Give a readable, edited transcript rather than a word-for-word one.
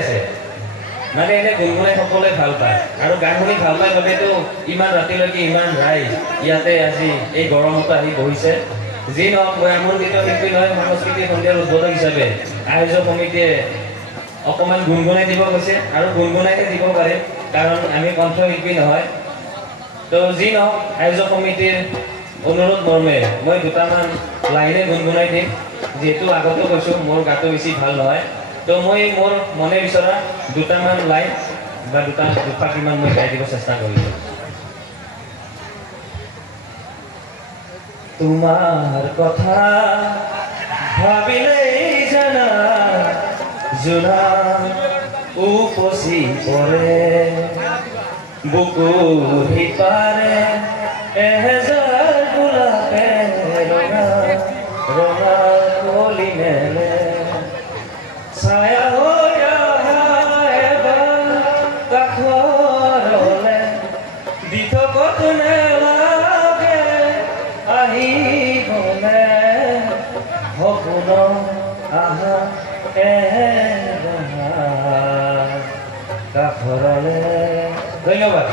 আছে মানে এনে গুণগুণাই সকলোৱে ভাল পায় আৰু গান শুনি ভাল পায় বাবেতো ইমান ৰাতিলৈকে ইমান ৰাইজ ইয়াতে আজি এই গৰমতো আহি বহিছে যি নহওক মই আমন্ত্ৰিত শিল্পী নহয় সংস্কৃতি সন্ধিয়াৰ উদ্বোধক হিচাপে আয়োজক সমিতিয়ে অকণমান গুণগুণাই দিব কৈছে আৰু গুণগুণাইহে দিব পাৰিম কাৰণ আমি কণ্ঠশিল্পী নহয় তো যি নহওক আয়োজক সমিতিৰ অনুৰোধ মৰ্মে মই দুটামান লাইনে গুণগুণাই দিম যিহেতু আগতো কৈছোঁ মোৰ গাটো বেছি ভাল নহয় তো মই মোৰ মনে বিচৰা দুটামান লাইন বা দুফাকিমান মই গাই দিব চেষ্টা কৰিছোঁ তোমাৰ কথা ভাবিলেই জানা জোনা উপচি পৰে বুকুৰ সিপাৰে এহেজাৰ গোলাপে ৰঙা ৰঙা কলি মেলে ছায়া হৈ অহা এবাৰ কাষৰলে দি থকত নেলাগে আহিবলে সপোন আহা এবাৰ কাষৰলে ধন্যবাদ।